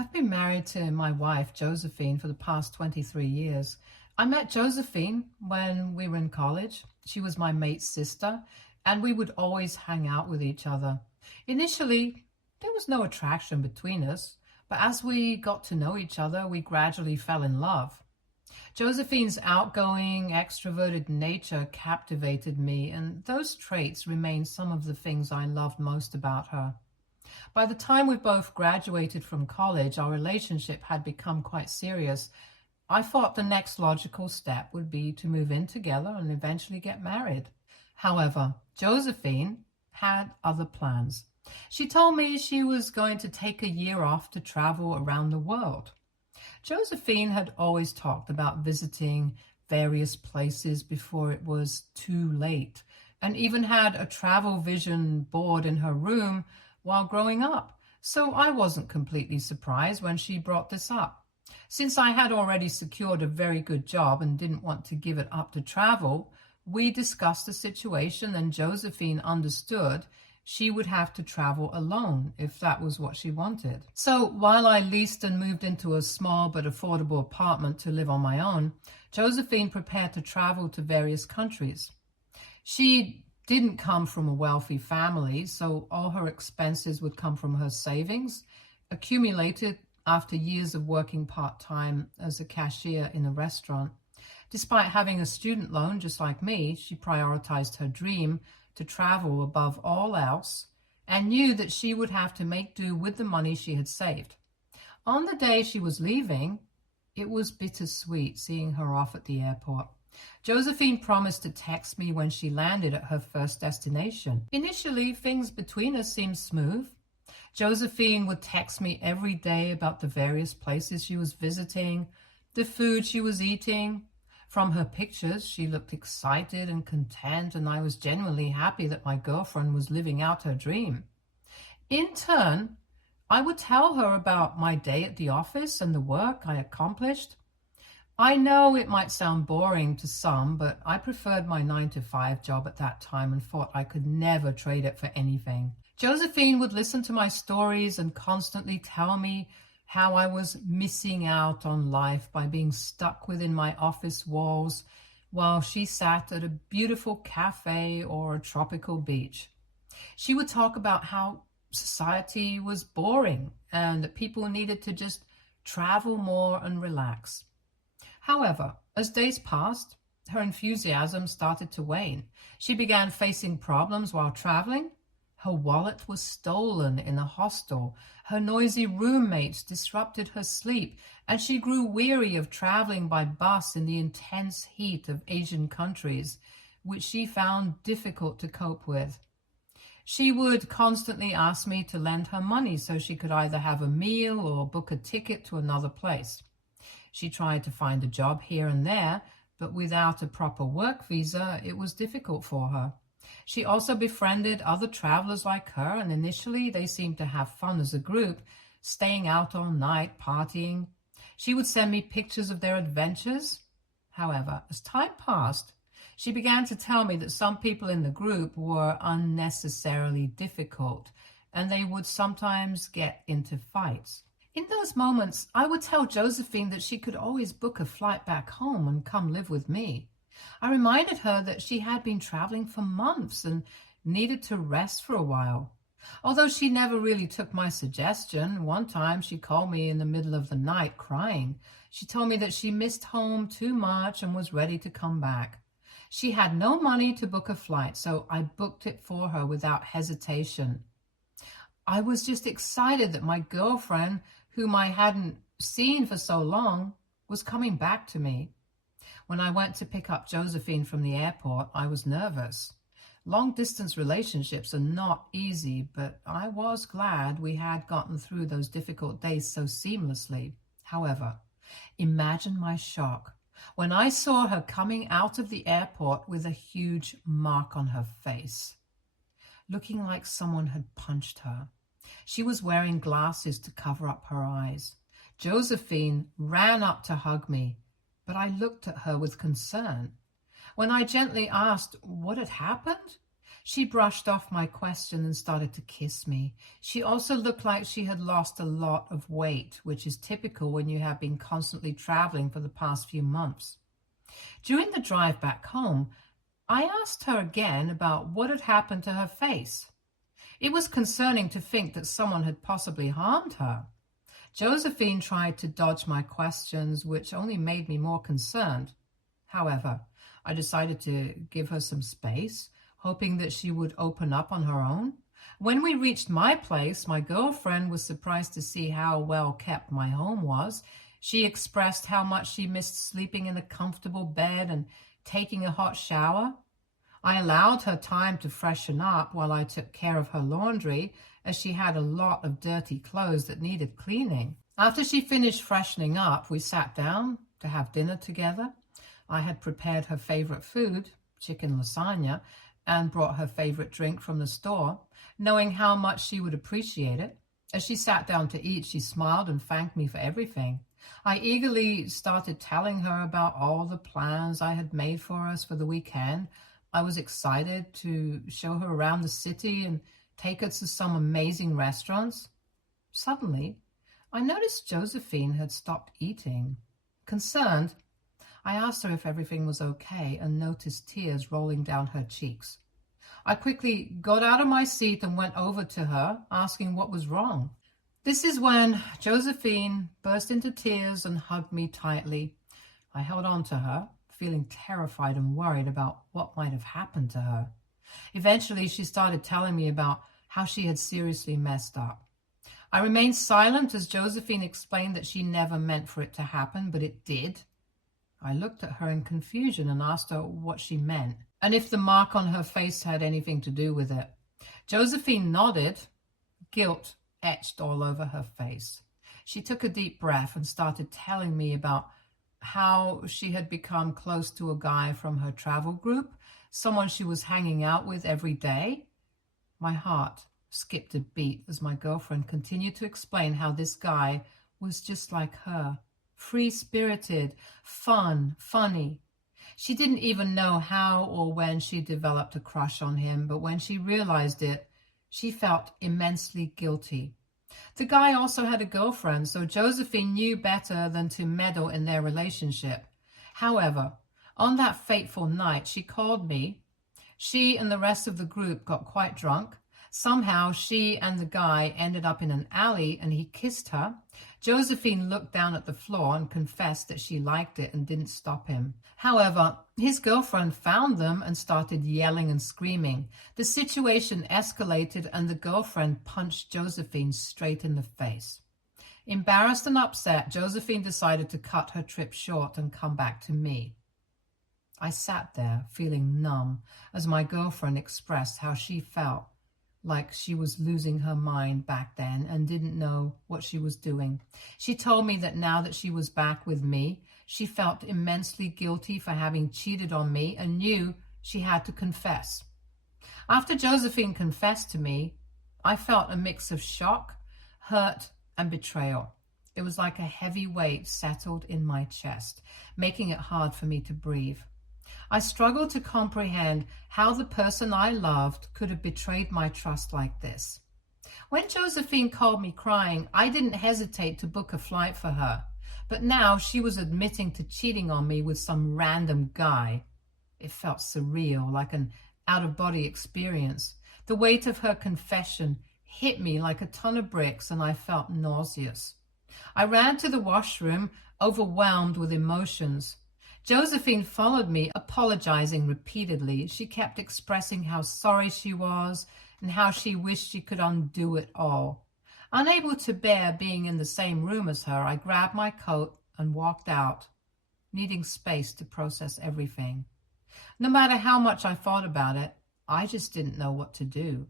I've been married to my wife, Josephine, for the past 23 years. I met Josephine when we were in college. She was my mate's sister, and we would always hang out with each other. Initially, there was no attraction between us, but as we got to know each other, we gradually fell in love. Josephine's outgoing, extroverted nature captivated me, and those traits remain some of the things I loved most about her. By the time we both graduated from college, our relationship had become quite serious. I thought the next logical step would be to move in together and eventually get married. However, Josephine had other plans. She told me she was going to take a year off to travel around the world. Josephine had always talked about visiting various places before it was too late, and even had a travel vision board in her room while growing up. So I wasn't completely surprised when she brought this up. Since I had already secured a very good job and didn't want to give it up to travel, we discussed the situation, and Josephine understood she would have to travel alone if that was what she wanted. So while I leased and moved into a small but affordable apartment to live on my own, Josephine prepared to travel to various countries. She didn't come from a wealthy family, so all her expenses would come from her savings, accumulated after years of working part-time as a cashier in a restaurant. Despite having a student loan just like me, she prioritized her dream to travel above all else and knew that she would have to make do with the money she had saved. On the day she was leaving, it was bittersweet seeing her off at the airport. Josephine promised to text me when she landed at her first destination. Initially, things between us seemed smooth. Josephine would text me every day about the various places she was visiting, the food she was eating. From her pictures, she looked excited and content, and I was genuinely happy that my girlfriend was living out her dream. In turn, I would tell her about my day at the office and the work I accomplished. I know it might sound boring to some, but I preferred my 9-to-5 job at that time and thought I could never trade it for anything. Josephine would listen to my stories and constantly tell me how I was missing out on life by being stuck within my office walls while she sat at a beautiful cafe or a tropical beach. She would talk about how society was boring and that people needed to just travel more and relax. However, as days passed, her enthusiasm started to wane. She began facing problems while traveling. Her wallet was stolen in a hostel. Her noisy roommates disrupted her sleep, and she grew weary of traveling by bus in the intense heat of Asian countries, which she found difficult to cope with. She would constantly ask me to lend her money so she could either have a meal or book a ticket to another place. She tried to find a job here and there, but without a proper work visa, it was difficult for her. She also befriended other travelers like her, and initially they seemed to have fun as a group, staying out all night, partying. She would send me pictures of their adventures. However, as time passed, she began to tell me that some people in the group were unnecessarily difficult, and they would sometimes get into fights. In those moments, I would tell Josephine that she could always book a flight back home and come live with me. I reminded her that she had been traveling for months and needed to rest for a while. Although she never really took my suggestion, one time she called me in the middle of the night crying. She told me that she missed home too much and was ready to come back. She had no money to book a flight, so I booked it for her without hesitation. I was just excited that my girlfriend, whom I hadn't seen for so long, was coming back to me. When I went to pick up Josephine from the airport, I was nervous. Long-distance relationships are not easy, but I was glad we had gotten through those difficult days so seamlessly. However, imagine my shock when I saw her coming out of the airport with a huge mark on her face, looking like someone had punched her. She was wearing glasses to cover up her eyes. Josephine ran up to hug me, but I looked at her with concern. When I gently asked what had happened, She brushed off my question and started to kiss me. She also looked like she had lost a lot of weight, which is typical when you have been constantly traveling for the past few months. During the drive back home, I asked her again about what had happened to her face. It was concerning to think that someone had possibly harmed her. Josephine tried to dodge my questions, which only made me more concerned. However, I decided to give her some space, hoping that she would open up on her own. When we reached my place, my girlfriend was surprised to see how well kept my home was. She expressed how much she missed sleeping in a comfortable bed and taking a hot shower. I allowed her time to freshen up while I took care of her laundry, as she had a lot of dirty clothes that needed cleaning. After she finished freshening up, we sat down to have dinner together. I had prepared her favorite food, chicken lasagna, and brought her favorite drink from the store, knowing how much she would appreciate it. As she sat down to eat, she smiled and thanked me for everything. I eagerly started telling her about all the plans I had made for us for the weekend. I was excited to show her around the city and take her to some amazing restaurants. Suddenly, I noticed Josephine had stopped eating. Concerned, I asked her if everything was okay and noticed tears rolling down her cheeks. I quickly got out of my seat and went over to her, asking what was wrong. This is when Josephine burst into tears and hugged me tightly. I held on to her, feeling terrified and worried about what might have happened to her. Eventually, she started telling me about how she had seriously messed up. I remained silent as Josephine explained that she never meant for it to happen, but it did. I looked at her in confusion and asked her what she meant, and if the mark on her face had anything to do with it. Josephine nodded, guilt etched all over her face. She took a deep breath and started telling me about how she had become close to a guy from her travel group, someone she was hanging out with every day. My heart skipped a beat as my girlfriend continued to explain how this guy was just like her. Free-spirited, fun, funny. She didn't even know how or when she developed a crush on him, but when she realized it, she felt immensely guilty. The guy also had a girlfriend, so Josephine knew better than to meddle in their relationship. However, on that fateful night, she called me. She and the rest of the group got quite drunk. Somehow, she and the guy ended up in an alley and he kissed her. Josephine looked down at the floor and confessed that she liked it and didn't stop him. However, his girlfriend found them and started yelling and screaming. The situation escalated and the girlfriend punched Josephine straight in the face. Embarrassed and upset, Josephine decided to cut her trip short and come back to me. I sat there feeling numb as my girlfriend expressed how she felt like she was losing her mind back then and didn't know what she was doing. She told me that now that she was back with me, she felt immensely guilty for having cheated on me and knew she had to confess. After Josephine confessed to me, I felt a mix of shock, hurt, and betrayal. It was like a heavy weight settled in my chest, making it hard for me to breathe. I struggled to comprehend how the person I loved could have betrayed my trust like this. When Josephine called me crying, I didn't hesitate to book a flight for her. But now she was admitting to cheating on me with some random guy. It felt surreal, like an out-of-body experience. The weight of her confession hit me like a ton of bricks, and I felt nauseous. I ran to the washroom, overwhelmed with emotions. Josephine followed me, apologizing repeatedly. She kept expressing how sorry she was and how she wished she could undo it all. Unable to bear being in the same room as her, I grabbed my coat and walked out, needing space to process everything. No matter how much I thought about it, I just didn't know what to do.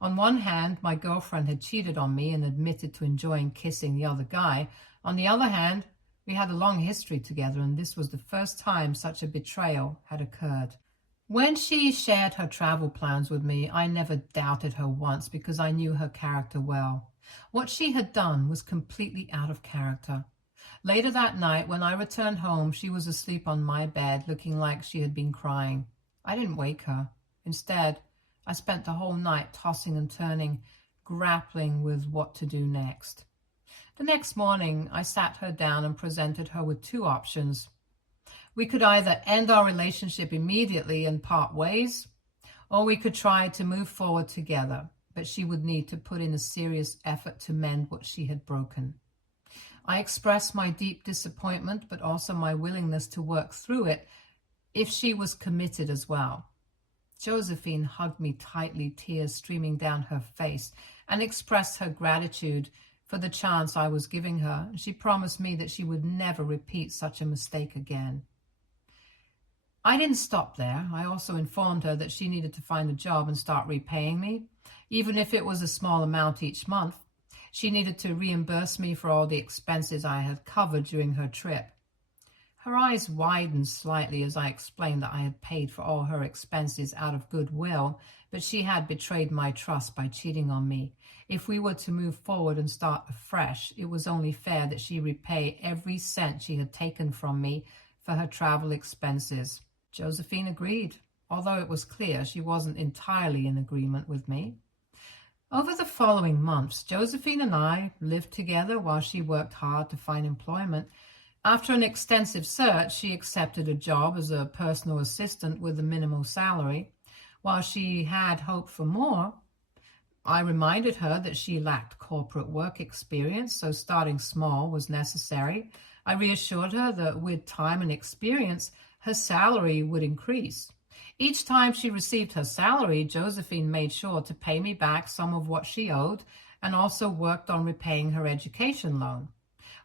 On one hand, my girlfriend had cheated on me and admitted to enjoying kissing the other guy. On the other hand, we had a long history together, and this was the first time such a betrayal had occurred. When she shared her travel plans with me, I never doubted her once because I knew her character well. What she had done was completely out of character. Later that night, when I returned home, she was asleep on my bed, looking like she had been crying. I didn't wake her. Instead, I spent the whole night tossing and turning, grappling with what to do next. The next morning, I sat her down and presented her with two options. We could either end our relationship immediately and part ways, or we could try to move forward together, but she would need to put in a serious effort to mend what she had broken. I expressed my deep disappointment, but also my willingness to work through it if she was committed as well. Josephine hugged me tightly, tears streaming down her face, and expressed her gratitude for the chance I was giving her. She promised me that she would never repeat such a mistake again. I didn't stop there. I also informed her that she needed to find a job and start repaying me, even if it was a small amount each month. She needed to reimburse me for all the expenses I had covered during her trip. Her eyes widened slightly as I explained that I had paid for all her expenses out of goodwill, but she had betrayed my trust by cheating on me. If we were to move forward and start afresh, it was only fair that she repay every cent she had taken from me for her travel expenses. Josephine agreed, although it was clear she wasn't entirely in agreement with me. Over the following months, Josephine and I lived together while she worked hard to find employment. After an extensive search, she accepted a job as a personal assistant with a minimal salary. While she had hoped for more, I reminded her that she lacked corporate work experience, so starting small was necessary. I reassured her that with time and experience, her salary would increase. Each time she received her salary, Josephine made sure to pay me back some of what she owed and also worked on repaying her education loan.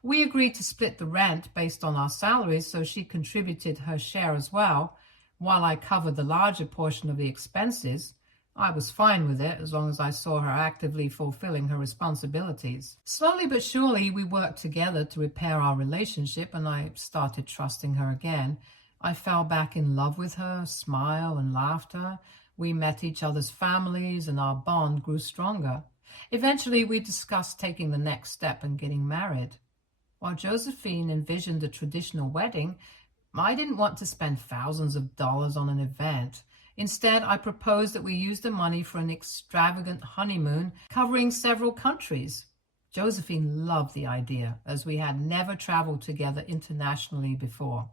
We agreed to split the rent based on our salaries, so she contributed her share as well, while I covered the larger portion of the expenses. I was fine with it as long as I saw her actively fulfilling her responsibilities. Slowly but surely, we worked together to repair our relationship, and I started trusting her again. I fell back in love with her, smile and laughter. We met each other's families, and our bond grew stronger. Eventually, we discussed taking the next step and getting married. While Josephine envisioned a traditional wedding, I didn't want to spend thousands of dollars on an event. Instead, I proposed that we use the money for an extravagant honeymoon covering several countries. Josephine loved the idea, as we had never traveled together internationally before.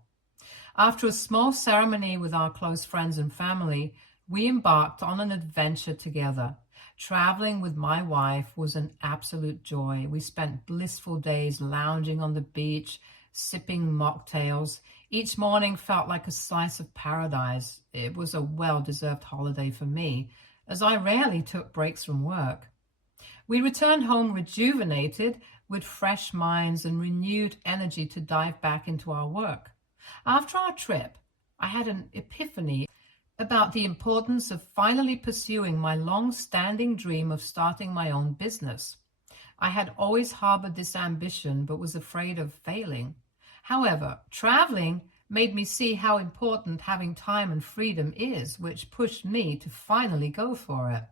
After a small ceremony with our close friends and family, we embarked on an adventure together. Traveling with my wife was an absolute joy. We spent blissful days lounging on the beach, sipping mocktails. Each morning felt like a slice of paradise. It was a well-deserved holiday for me, as I rarely took breaks from work. We returned home rejuvenated, with fresh minds and renewed energy to dive back into our work. After our trip, I had an epiphany about the importance of finally pursuing my long-standing dream of starting my own business. I had always harbored this ambition, but was afraid of failing. However, traveling made me see how important having time and freedom is, which pushed me to finally go for it.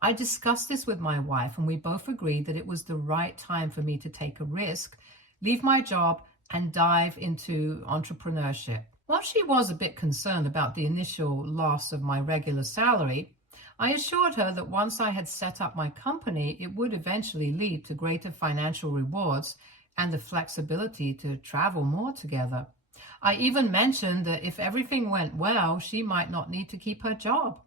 I discussed this with my wife, and we both agreed that it was the right time for me to take a risk, leave my job, and dive into entrepreneurship. While she was a bit concerned about the initial loss of my regular salary, I assured her that once I had set up my company, it would eventually lead to greater financial rewards and the flexibility to travel more together. I even mentioned that if everything went well, she might not need to keep her job.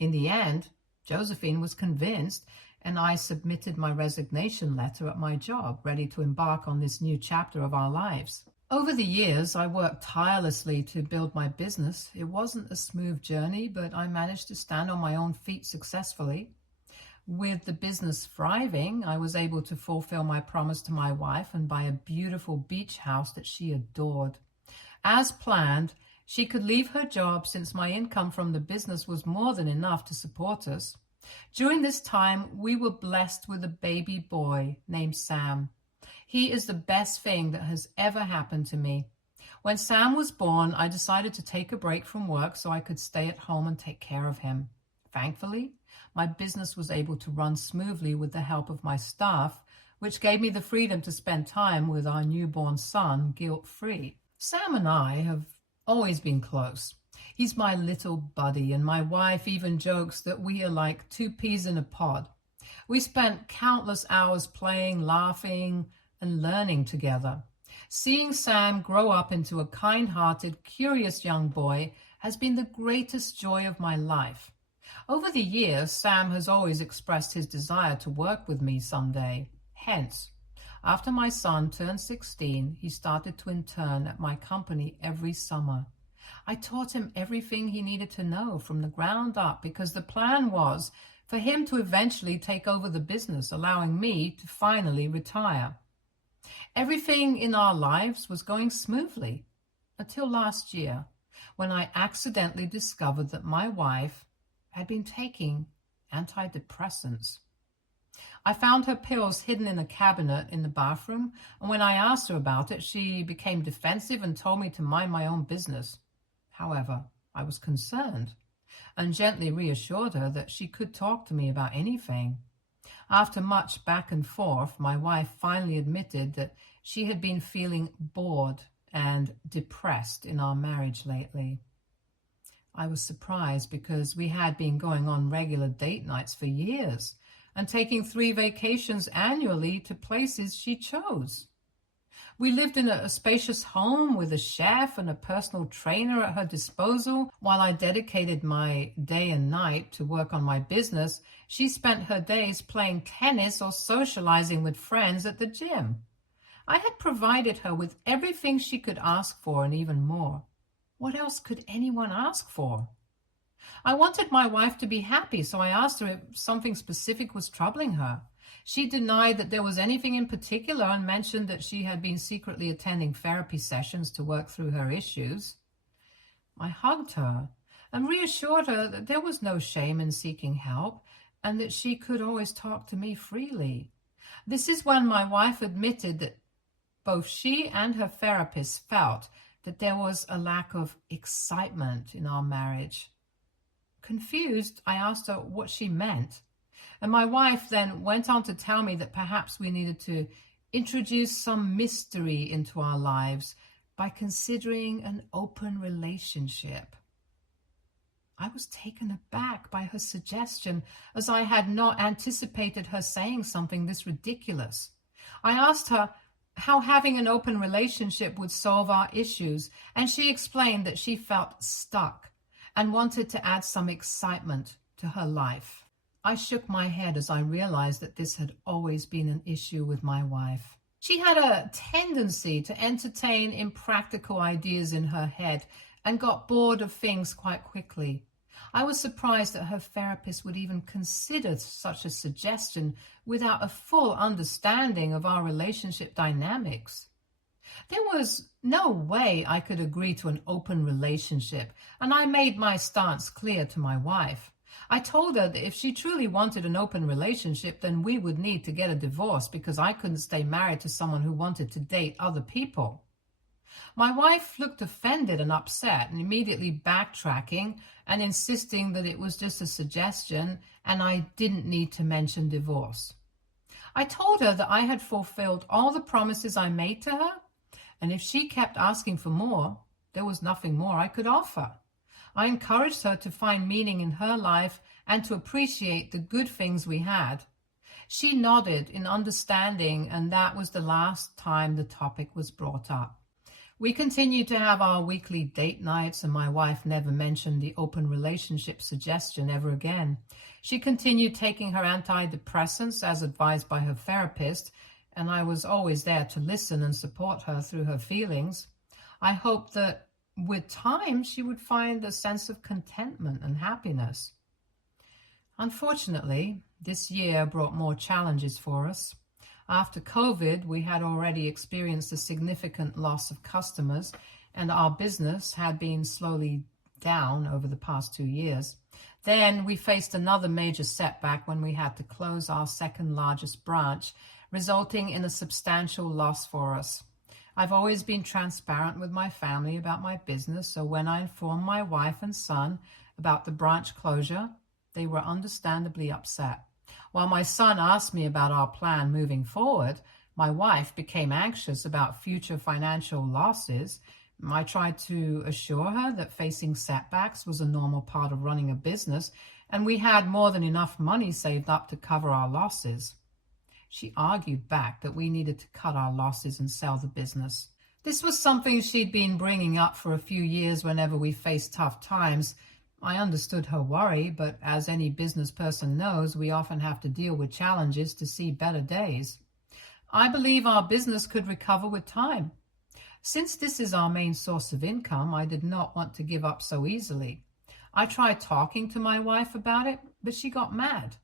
In the end, Josephine was convinced, and I submitted my resignation letter at my job, ready to embark on this new chapter of our lives. Over the years, I worked tirelessly to build my business. It wasn't a smooth journey, but I managed to stand on my own feet successfully. With the business thriving, I was able to fulfill my promise to my wife and buy a beautiful beach house that she adored. As planned, she could leave her job since my income from the business was more than enough to support us. During this time, we were blessed with a baby boy named Sam. He is the best thing that has ever happened to me. When Sam was born, I decided to take a break from work so I could stay at home and take care of him. Thankfully, my business was able to run smoothly with the help of my staff, which gave me the freedom to spend time with our newborn son guilt-free. Sam and I have always been close. He's my little buddy, and my wife even jokes that we are like two peas in a pod. We spent countless hours playing, laughing, and learning together. Seeing Sam grow up into a kind-hearted, curious young boy has been the greatest joy of my life. Over the years, Sam has always expressed his desire to work with me someday. Hence, after my son turned 16, he started to intern at my company every summer. I taught him everything he needed to know from the ground up because the plan was for him to eventually take over the business, allowing me to finally retire. Everything in our lives was going smoothly until last year, when I accidentally discovered that my wife had been taking antidepressants. I found her pills hidden in a cabinet in the bathroom, and when I asked her about it, she became defensive and told me to mind my own business. However, I was concerned and gently reassured her that she could talk to me about anything. After much back and forth, my wife finally admitted that she had been feeling bored and depressed in our marriage lately. I was surprised because we had been going on regular date nights for years and taking 3 vacations annually to places she chose. We lived in a spacious home with a chef and a personal trainer at her disposal. While I dedicated my day and night to work on my business, she spent her days playing tennis or socializing with friends at the gym. I had provided her with everything she could ask for and even more. What else could anyone ask for? I wanted my wife to be happy, so I asked her if something specific was troubling her. She denied that there was anything in particular and mentioned that she had been secretly attending therapy sessions to work through her issues. I hugged her and reassured her that there was no shame in seeking help and that she could always talk to me freely. This is when my wife admitted that both she and her therapist felt that there was a lack of excitement in our marriage. Confused, I asked her what she meant. And my wife then went on to tell me that perhaps we needed to introduce some mystery into our lives by considering an open relationship. I was taken aback by her suggestion, as I had not anticipated her saying something this ridiculous. I asked her how having an open relationship would solve our issues, and she explained that she felt stuck and wanted to add some excitement to her life. I shook my head as I realized that this had always been an issue with my wife. She had a tendency to entertain impractical ideas in her head and got bored of things quite quickly. I was surprised that her therapist would even consider such a suggestion without a full understanding of our relationship dynamics. There was no way I could agree to an open relationship, and I made my stance clear to my wife. I told her that if she truly wanted an open relationship, then we would need to get a divorce because I couldn't stay married to someone who wanted to date other people. My wife looked offended and upset and immediately backtracking and insisting that it was just a suggestion and I didn't need to mention divorce. I told her that I had fulfilled all the promises I made to her, and if she kept asking for more, there was nothing more I could offer. I encouraged her to find meaning in her life and to appreciate the good things we had. She nodded in understanding, and that was the last time the topic was brought up. We continued to have our weekly date nights, and my wife never mentioned the open relationship suggestion ever again. She continued taking her antidepressants as advised by her therapist, and I was always there to listen and support her through her feelings. I hoped that with time, she would find a sense of contentment and happiness. Unfortunately, this year brought more challenges for us. After COVID, we had already experienced a significant loss of customers, and our business had been slowly down over the past 2 years. Then we faced another major setback when we had to close our second largest branch, resulting in a substantial loss for us. I've always been transparent with my family about my business, so when I informed my wife and son about the branch closure, they were understandably upset. While my son asked me about our plan moving forward, my wife became anxious about future financial losses I tried to assure her that facing setbacks was a normal part of running a business, and we had more than enough money saved up to cover our losses. She argued back that we needed to cut our losses and sell the business. This was something she'd been bringing up for a few years whenever we faced tough times. I understood her worry, but as any business person knows, we often have to deal with challenges to see better days. I believe our business could recover with time. Since this is our main source of income, I did not want to give up so easily. I tried talking to my wife about it, but she got mad,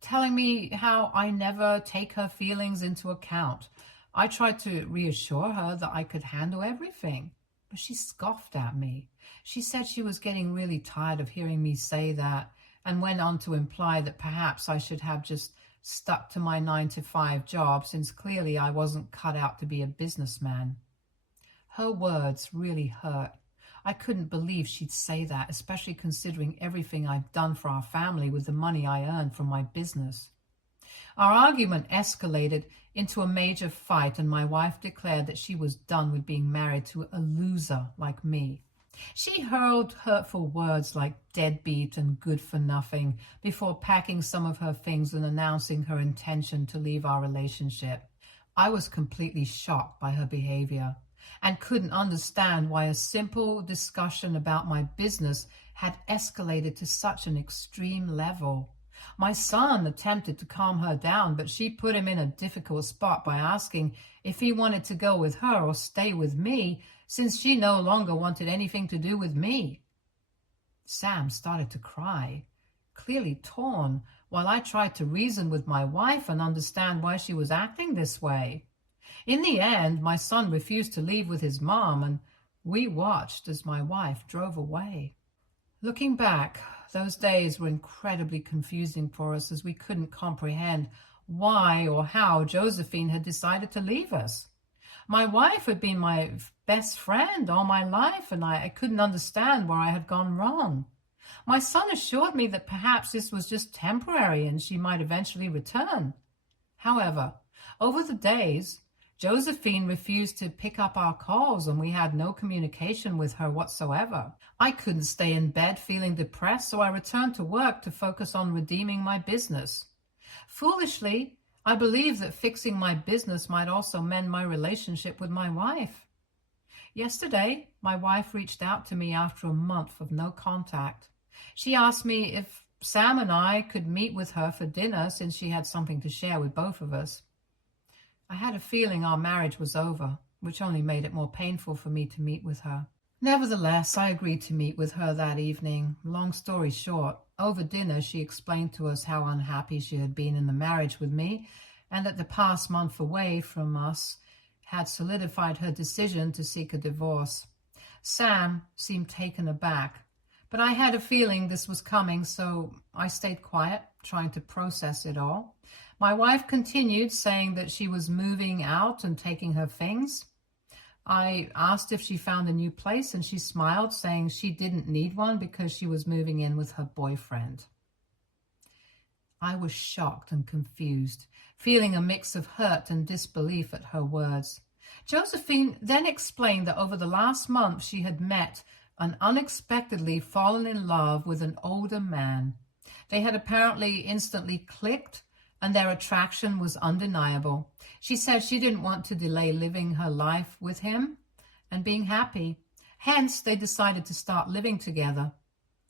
telling me how I never take her feelings into account. I tried to reassure her that I could handle everything, but she scoffed at me. She said she was getting really tired of hearing me say that, and went on to imply that perhaps I should have just stuck to my 9-to-5 job, since clearly I wasn't cut out to be a businessman. Her words really hurt. I couldn't believe she'd say that, especially considering everything I've done for our family with the money I earned from my business. Our argument escalated into a major fight, and my wife declared that she was done with being married to a loser like me. She hurled hurtful words like deadbeat and good for nothing before packing some of her things and announcing her intention to leave our relationship. I was completely shocked by her behavior and couldn't understand why a simple discussion about my business had escalated to such an extreme level. My son attempted to calm her down, but she put him in a difficult spot by asking if he wanted to go with her or stay with me, since she no longer wanted anything to do with me. Sam started to cry, clearly torn, while I tried to reason with my wife and understand why she was acting this way. In the end, my son refused to leave with his mom, and we watched as my wife drove away. Looking back, those days were incredibly confusing for us, as we couldn't comprehend why or how Josephine had decided to leave us. My wife had been my best friend all my life, and I couldn't understand where I had gone wrong. My son assured me that perhaps this was just temporary and she might eventually return. However, over the days, Josephine refused to pick up our calls, and we had no communication with her whatsoever. I couldn't stay in bed feeling depressed, so I returned to work to focus on redeeming my business. Foolishly, I believed that fixing my business might also mend my relationship with my wife. Yesterday, my wife reached out to me after a month of no contact. She asked me if Sam and I could meet with her for dinner, since she had something to share with both of us. I had a feeling our marriage was over, which only made it more painful for me to meet with her. Nevertheless, I agreed to meet with her that evening. Long story short, over dinner she explained to us how unhappy she had been in the marriage with me, and that the past month away from us had solidified her decision to seek a divorce. Sam seemed taken aback, but I had a feeling this was coming, so I stayed quiet, trying to process it all. My wife continued, saying that she was moving out and taking her things. I asked if she found a new place, and she smiled, saying she didn't need one because she was moving in with her boyfriend. I was shocked and confused, feeling a mix of hurt and disbelief at her words. Josephine then explained that over the last month she had met and unexpectedly fallen in love with an older man. They had apparently instantly clicked, and their attraction was undeniable. She said she didn't want to delay living her life with him and being happy. Hence, they decided to start living together.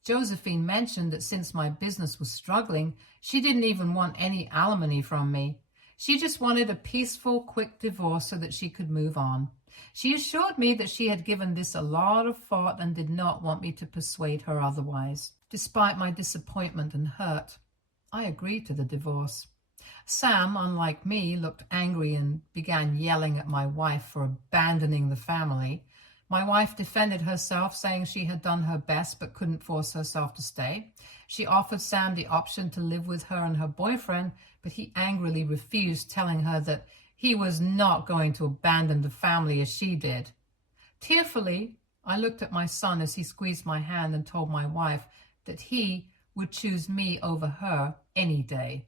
Josephine mentioned that since my business was struggling, she didn't even want any alimony from me. She just wanted a peaceful, quick divorce so that she could move on. She assured me that she had given this a lot of thought and did not want me to persuade her otherwise. Despite my disappointment and hurt, I agreed to the divorce. Sam, unlike me, looked angry and began yelling at my wife for abandoning the family. My wife defended herself, saying she had done her best but couldn't force herself to stay. She offered Sam the option to live with her and her boyfriend, but he angrily refused, telling her that he was not going to abandon the family as she did. Tearfully, I looked at my son as he squeezed my hand and told my wife that he would choose me over her any day.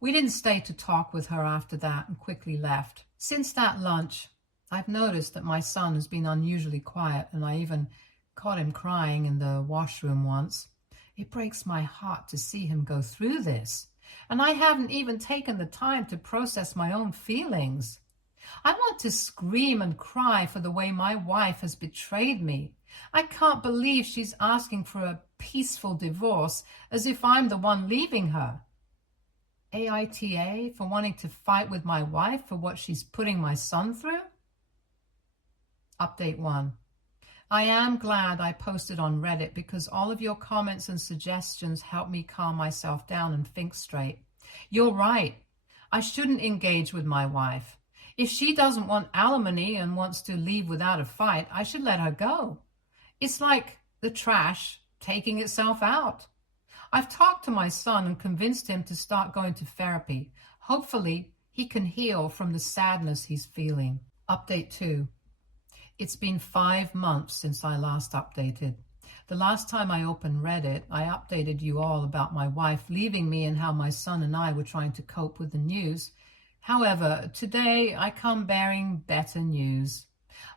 We didn't stay to talk with her after that and quickly left. Since that lunch, I've noticed that my son has been unusually quiet, and I even caught him crying in the washroom once. It breaks my heart to see him go through this, and I haven't even taken the time to process my own feelings. I want to scream and cry for the way my wife has betrayed me. I can't believe she's asking for a peaceful divorce as if I'm the one leaving her. AITA for wanting to fight with my wife for what she's putting my son through? Update 1. I am glad I posted on Reddit because all of your comments and suggestions help me calm myself down and think straight. You're right. I shouldn't engage with my wife. If she doesn't want alimony and wants to leave without a fight, I should let her go. It's like the trash taking itself out. I've talked to my son and convinced him to start going to therapy. Hopefully, he can heal from the sadness he's feeling. Update 2. It's been 5 months since I last updated. The last time I opened Reddit, I updated you all about my wife leaving me and how my son and I were trying to cope with the news. However, today I come bearing better news.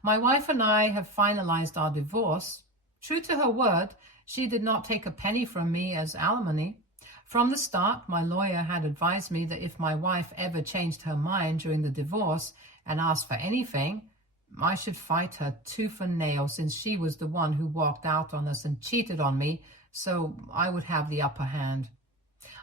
My wife and I have finalized our divorce. True to her word, she did not take a penny from me as alimony. From the start, my lawyer had advised me that if my wife ever changed her mind during the divorce and asked for anything, I should fight her tooth and nail since she was the one who walked out on us and cheated on me, so I would have the upper hand.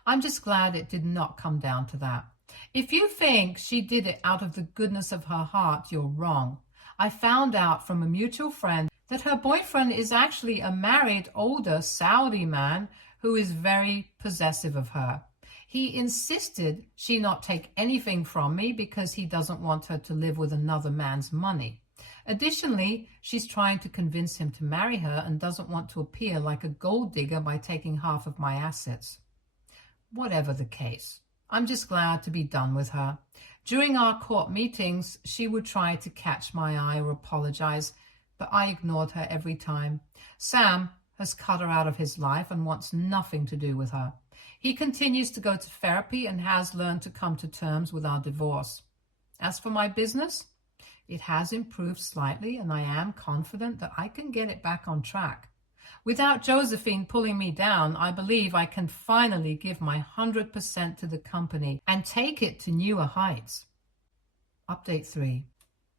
I'm just glad it did not come down to that. If you think she did it out of the goodness of her heart, you're wrong. I found out from a mutual friend that her boyfriend is actually a married, older Saudi man who is very possessive of her. He insisted she not take anything from me because he doesn't want her to live with another man's money. Additionally, she's trying to convince him to marry her and doesn't want to appear like a gold digger by taking half of my assets. Whatever the case, I'm just glad to be done with her. During our court meetings, she would try to catch my eye or apologize, but I ignored her every time. Sam has cut her out of his life and wants nothing to do with her. He continues to go to therapy and has learned to come to terms with our divorce. As for my business, it has improved slightly, and I am confident that I can get it back on track. Without Josephine pulling me down, I believe I can finally give my 100% to the company and take it to newer heights. Update 3.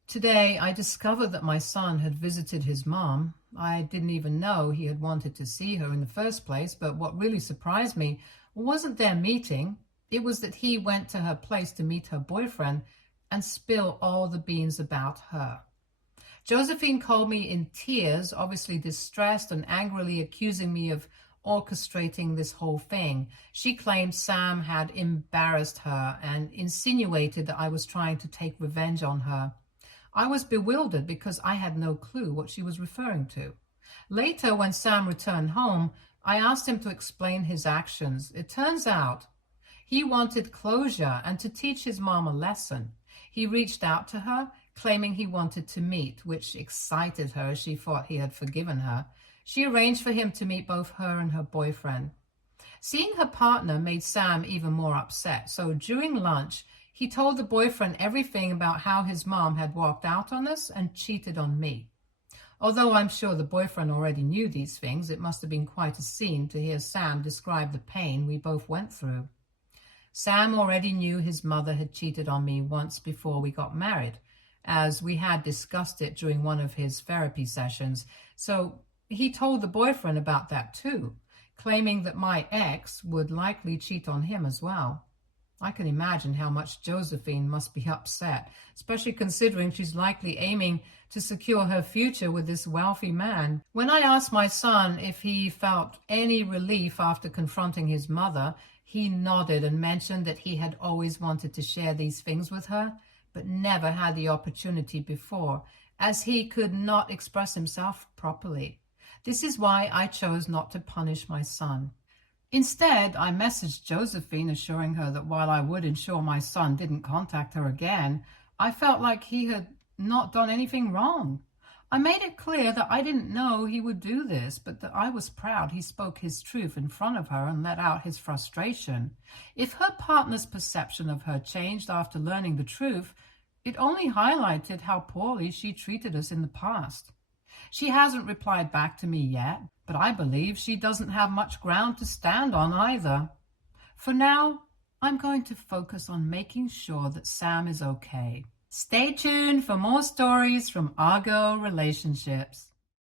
Today, I discovered that my son had visited his mom. I didn't even know he had wanted to see her in the first place, but what really surprised me wasn't their meeting. It was that he went to her place to meet her boyfriend and spill all the beans about her. Josephine called me in tears, obviously distressed and angrily accusing me of orchestrating this whole thing. She claimed Sam had embarrassed her and insinuated that I was trying to take revenge on her. I was bewildered because I had no clue what she was referring to. Later, when Sam returned home, I asked him to explain his actions. It turns out he wanted closure and to teach his mom a lesson. He reached out to her, claiming he wanted to meet, which excited her as she thought he had forgiven her. She arranged for him to meet both her and her boyfriend. Seeing her partner made Sam even more upset, so during lunch, he told the boyfriend everything about how his mom had walked out on us and cheated on me. Although I'm sure the boyfriend already knew these things, it must have been quite a scene to hear Sam describe the pain we both went through. Sam already knew his mother had cheated on me once before we got married, as we had discussed it during one of his therapy sessions, so he told the boyfriend about that too, claiming that my ex would likely cheat on him as well. I can imagine how much Josephine must be upset, especially considering she's likely aiming to secure her future with this wealthy man. When I asked my son if he felt any relief after confronting his mother, he nodded and mentioned that he had always wanted to share these things with her, but never had the opportunity before, as he could not express himself properly. This is why I chose not to punish my son. Instead, I messaged Josephine assuring her that while I would ensure my son didn't contact her again, I felt like he had not done anything wrong. I made it clear that I didn't know he would do this, but that I was proud he spoke his truth in front of her and let out his frustration. If her partner's perception of her changed after learning the truth, It only highlighted how poorly she treated us in the past. She hasn't replied back to me yet, but I believe she doesn't have much ground to stand on either. For now, I'm going to focus on making sure that Sam is okay. Stay tuned for more stories from Argo Relationships.